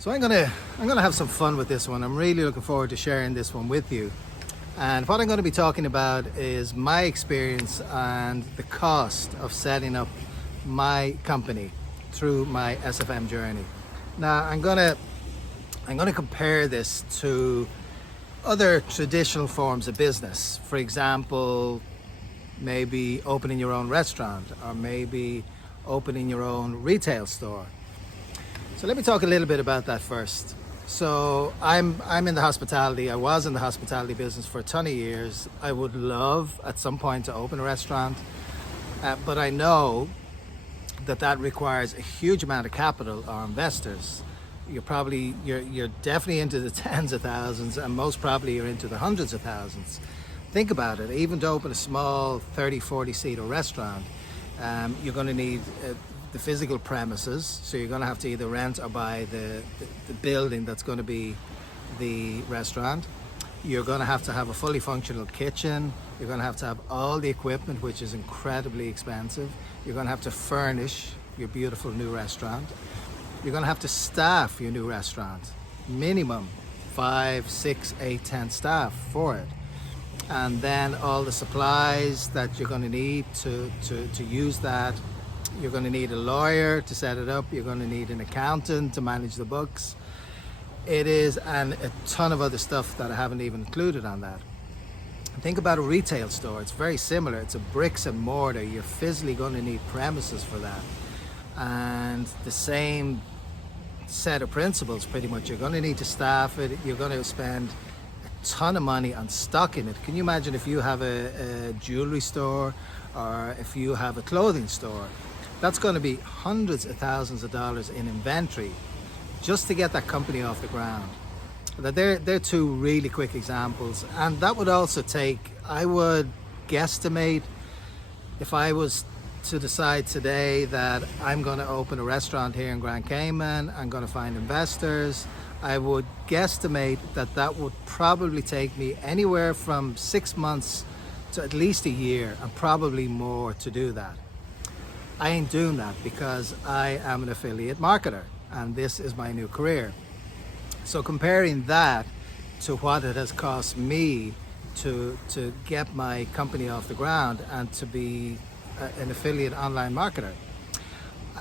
So I'm gonna have some fun with this one. I'm really looking forward to sharing this one with you. And what I'm going to be talking about is my experience and the cost of setting up my company through my SFM journey. Now I'm gonna compare this to other traditional forms of business. For example, maybe opening your own restaurant or maybe opening your own retail store. So let me talk a little bit about that first. So I'm in the hospitality. I was in the hospitality business for a ton of years. I would love at some point to open a restaurant, but I know that requires a huge amount of capital or investors. You're definitely into the tens of thousands, and most probably you're into the hundreds of thousands. Think about it. Even to open a small 30-40 seater restaurant, you're going to need the physical premises, so you're going to have to either rent or buy the building that's going to be the restaurant. You're going to have a fully functional kitchen. You're going to have all the equipment, which is incredibly expensive. You're going to have to furnish your beautiful new restaurant. You're going to have to staff your new restaurant, minimum 5, 6, 8, 10 staff for it. And then all the supplies that you're going to need to use that. You're going to need a lawyer to set it up. You're going to need an accountant to manage the books. It is, and a ton of other stuff that I haven't even included on that. Think about a retail store. It's very similar. It's a bricks and mortar. You're physically going to need premises for that. And the same set of principles, pretty much. You're going to need to staff it. You're going to spend a ton of money on stocking it. Can you imagine if you have a jewelry store or if you have a clothing store? That's going to be hundreds of thousands of dollars in inventory just to get that company off the ground. They're two really quick examples. And that would also take, I would guesstimate, if I was to decide today that I'm going to open a restaurant here in Grand Cayman, I'm going to find investors, I would guesstimate that would probably take me anywhere from 6 months to at least a year, and probably more to do that. I ain't doing that because I am an affiliate marketer and this is my new career. So comparing that to what it has cost me to get my company off the ground and to be an affiliate online marketer,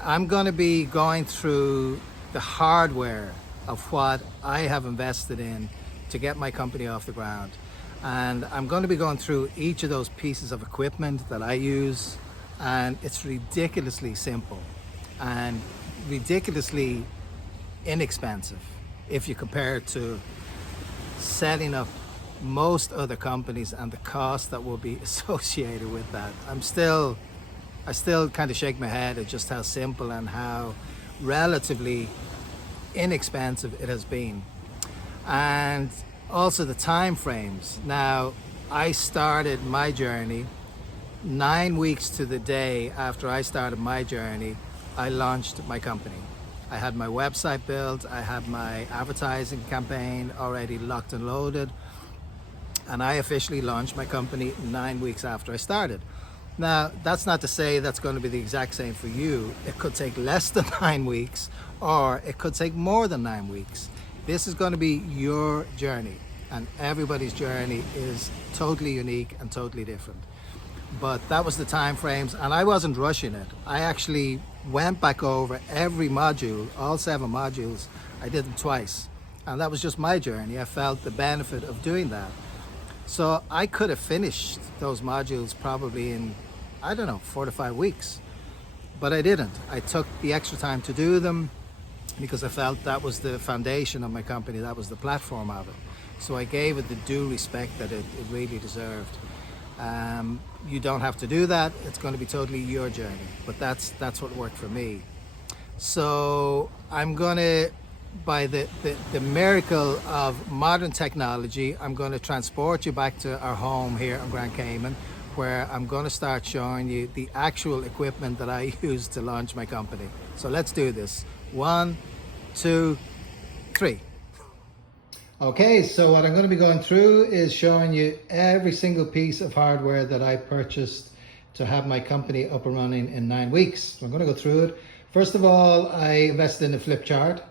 I'm going to be going through the hardware of what I have invested in to get my company off the ground. And I'm going to be going through each of those pieces of equipment that I use, and it's ridiculously simple and ridiculously inexpensive if you compare it to setting up most other companies and the cost that will be associated with that. I still kind of shake my head at just how simple and how relatively inexpensive it has been. And also the time frames. Now, I started my journey 9 weeks to the day after I started my journey. I launched my company. I had my website built, I had my advertising campaign already locked and loaded, and I officially launched my company 9 weeks after I started. Now, that's not to say that's going to be the exact same for you. It could take less than 9 weeks, or it could take more than 9 weeks. This is going to be your journey, and everybody's journey is totally unique and totally different. But that was the time frames, and I wasn't rushing it. I actually went back over every module, all 7 modules. I did them twice, and that was just my journey. I felt the benefit of doing that. So I could have finished those modules probably in, I don't know, 4 to 5 weeks, but I didn't. I took the extra time to do them because I felt that was the foundation of my company. That was the platform of it. So I gave it the due respect that it really deserved. You don't have to do that. It's going to be totally your journey, but that's what worked for me. So I'm going to, by the miracle of modern technology, I'm going to transport you back to our home here on Grand Cayman, where I'm going to start showing you the actual equipment that I used to launch my company. So let's do this. 1, 2, 3. Okay, so what I'm going to be going through is showing you every single piece of hardware that I purchased to have my company up and running in 9 weeks. So I'm going to go through it. First of all, I invested in a flip chart.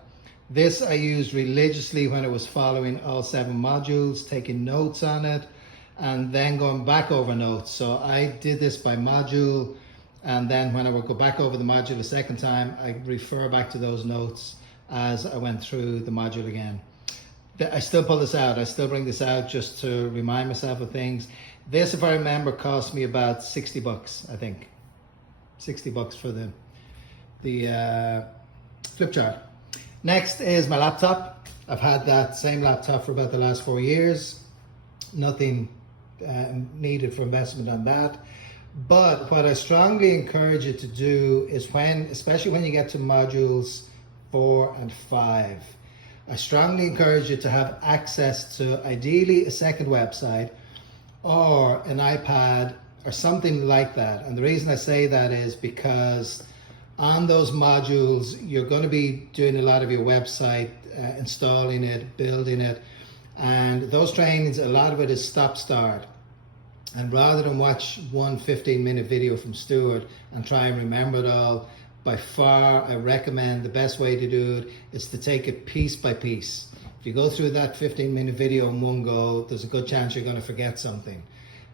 This I used religiously when I was following all 7 modules, taking notes on it, and then going back over notes. So I did this by module, and then when I would go back over the module a second time, I refer back to those notes as I went through the module again. I still pull this out. I still bring this out just to remind myself of things. This, if I remember, cost me about 60 bucks, I think. 60 bucks for the flip chart. Next is my laptop. I've had that same laptop for about the last 4 years. Nothing needed for investment on that. But what I strongly encourage you to do is especially when you get to modules 4 and 5, I strongly encourage you to have access to ideally a second website or an iPad or something like that. And the reason I say that is because on those modules, you're going to be doing a lot of your website, installing it, building it. And those trainings, a lot of it is stop-start. And rather than watch one 15-minute video from Stuart and try and remember it all, by far, I recommend the best way to do it is to take it piece by piece. If you go through that 15-minute video in one go, there's a good chance you're going to forget something.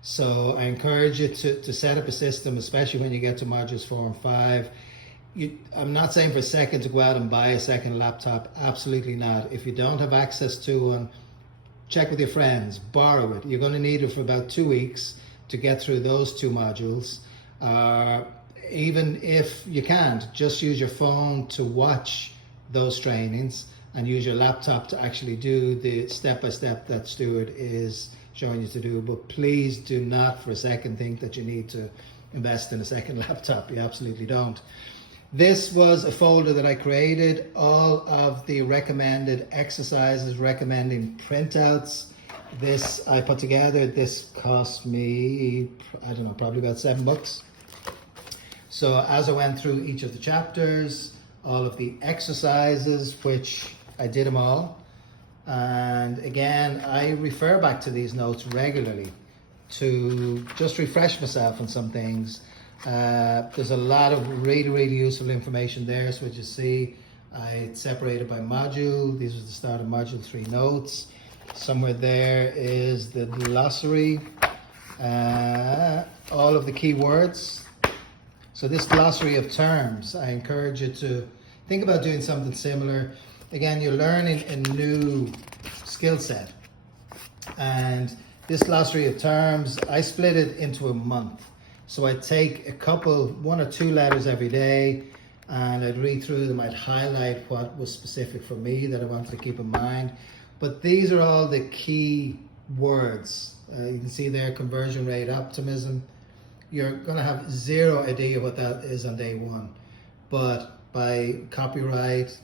So I encourage you to set up a system, especially when you get to modules 4 and 5. I'm not saying for a second to go out and buy a second laptop. Absolutely not. If you don't have access to one, check with your friends, borrow it. You're going to need it for about 2 weeks to get through those 2 modules. Even if you can't, just use your phone to watch those trainings and use your laptop to actually do the step-by-step that Stuart is showing you to do. But please do not for a second think that you need to invest in a second laptop. You absolutely don't. This was a folder that I created, all of the recommended exercises, recommending printouts. This I put together. This cost me, I don't know, probably about $7. So as I went through each of the chapters, all of the exercises, which I did them all. And again, I refer back to these notes regularly to just refresh myself on some things. There's a lot of really useful information there. So what you see, I separated by module. These was the start of module 3 notes. Somewhere there is the glossary, all of the key words. So this glossary of terms, I encourage you to think about doing something similar. Again, you're learning a new skill set. And this glossary of terms, I split it into a month. So I'd take 1 or 2 letters every day, and I'd read through them. I'd highlight what was specific for me that I wanted to keep in mind. But these are all the key words. You can see there, conversion rate, optimism. You're going to have 0 idea what that is on day 1. But by copyright,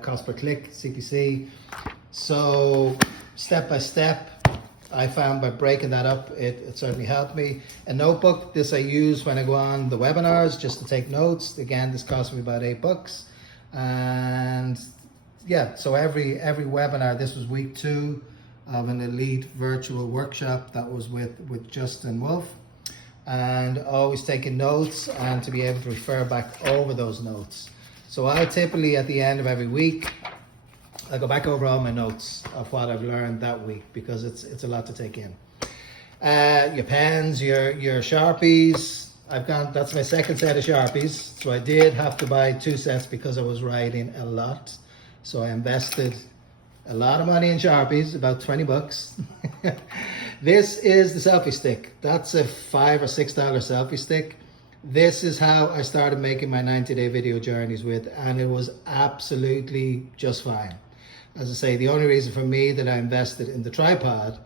cost per click, CPC. So step by step, I found by breaking that up, it certainly helped me. A notebook, this I use when I go on the webinars just to take notes. Again, this cost me about $8. And yeah, so every webinar, this was week 2 of an elite virtual workshop that was with Justin Wolf. And always taking notes and to be able to refer back over those notes. So I typically at the end of every week, I go back over all my notes of what I've learned that week because it's a lot to take in. Your pens, your Sharpies. That's my second set of Sharpies. So I did have to buy 2 sets because I was writing a lot. So I invested a lot of money in Sharpies, about 20 bucks. This is the selfie stick. That's a $5 or $6 selfie stick. This is how I started making my 90-day video journeys with, and it was absolutely just fine. As I say, the only reason for me that I invested in the tripod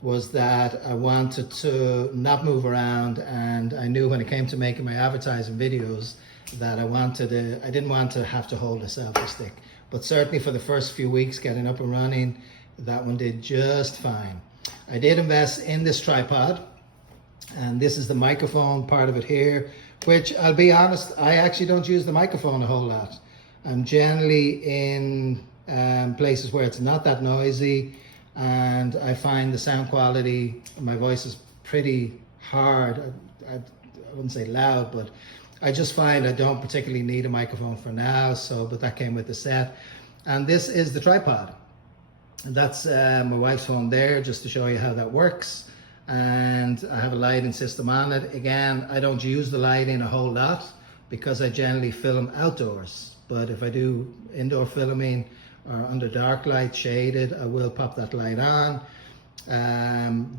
was that I wanted to not move around, and I knew when it came to making my advertising videos that I didn't want to have to hold a selfie stick. But certainly for the first few weeks getting up and running, that one did just fine. I did invest in this tripod, and this is the microphone part of it here, which I'll be honest, I actually don't use the microphone a whole lot. I'm generally in places where it's not that noisy, and I find the sound quality, my voice is pretty hard. I wouldn't say loud, but I just find I don't particularly need a microphone for now, but that came with the set. And this is the tripod. And that's my wife's phone there, just to show you how that works. And I have a lighting system on it. Again, I don't use the lighting a whole lot because I generally film outdoors. But if I do indoor filming or under dark light, shaded, I will pop that light on.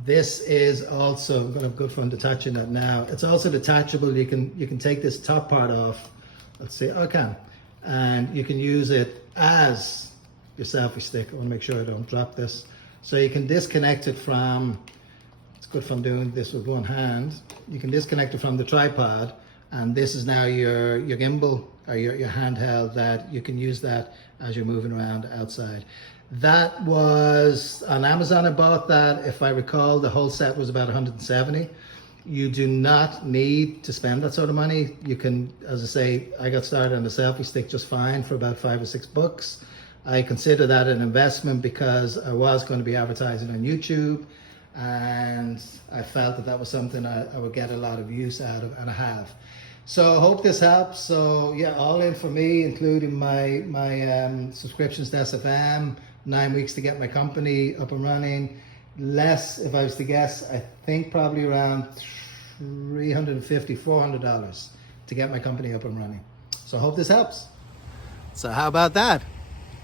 This is also, I'm going to have good fun detaching that now. It's also detachable. You can take this top part off. Let's see, I can. And you can use it as your selfie stick. I want to make sure I don't drop this. So you can disconnect it from, it's good fun doing this with one hand. You can disconnect it from the tripod, and this is now your gimbal or your handheld, that you can use that as you're moving around outside. That was on Amazon. I bought that. If I recall, the whole set was about 170. You do not need to spend that sort of money. You can, as I say, I got started on the selfie stick just fine for about $5 or $6. I consider that an investment because I was going to be advertising on YouTube, and I felt that that was something I would get a lot of use out of, and I have. So I hope this helps. So yeah, all in for me, including my subscriptions to SFM, 9 weeks to get my company up and running. Less, if I was to guess, I think probably around $350, $400 to get my company up and running. So I hope this helps. So how about that?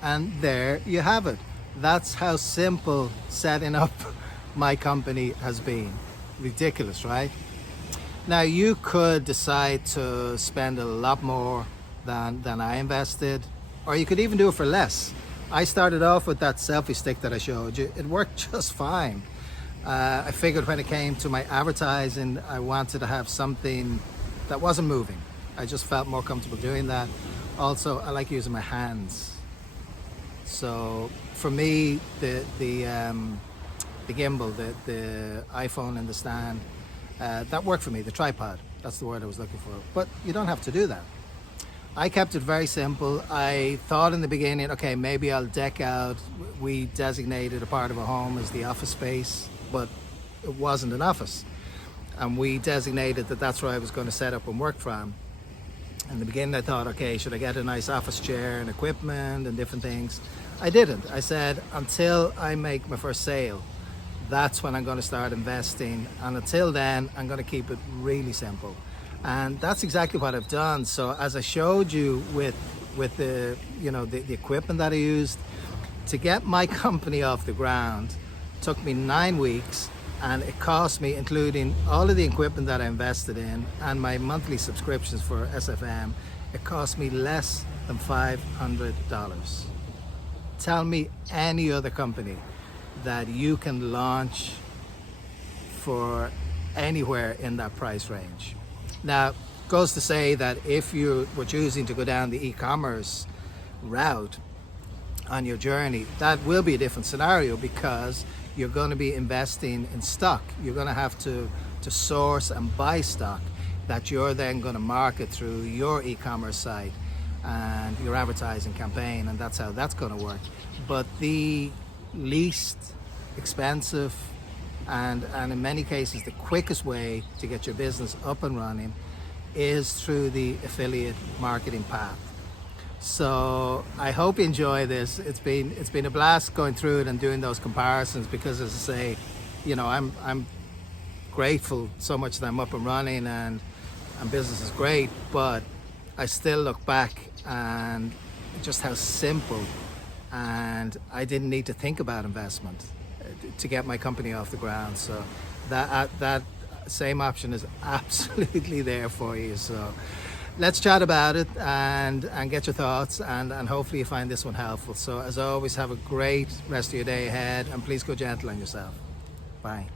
And there you have it. That's how simple setting up my company has been. Ridiculous, right? Now you could decide to spend a lot more than I invested, or you could even do it for less. I started off with that selfie stick that I showed you. It worked just fine. I figured when it came to my advertising, I wanted to have something that wasn't moving. I just felt more comfortable doing that. Also, I like using my hands. So for me, the gimbal, the iPhone and the stand, that worked for me. The tripod, that's the word I was looking for. But you don't have to do that. I kept it very simple. I thought in the beginning, okay, maybe I'll deck out. We designated a part of a home as the office space, but it wasn't an office. And we designated that that's where I was going to set up and work from. In the beginning, I thought, okay, should I get a nice office chair and equipment and different things? I didn't. I said, until I make my first sale, that's when I'm going to start investing. And until then, I'm going to keep it really simple. And that's exactly what I've done. So as I showed you with the the equipment that I used to get my company off the ground, took me 9 weeks, and it cost me, including all of the equipment that I invested in and my monthly subscriptions for SFM, it cost me less than $500. Tell me any other company that you can launch for anywhere in that price range. Now, goes to say that if you were choosing to go down the e-commerce route on your journey, that will be a different scenario because you're going to be investing in stock. You're going to have to source and buy stock that you're then going to market through your e-commerce site and your advertising campaign, and that's how that's going to work. But the least expensive and in many cases the quickest way to get your business up and running is through the affiliate marketing path. So I hope you enjoy this. It's been a blast going through it and doing those comparisons because, as I say, I'm grateful so much that I'm up and running and business is great, but I still look back and just how simple, and I didn't need to think about investment to get my company off the ground. So that same option is absolutely there for you. So let's chat about it and get your thoughts, and hopefully you find this one helpful. So as always, have a great rest of your day ahead, and please go gentle on yourself. Bye.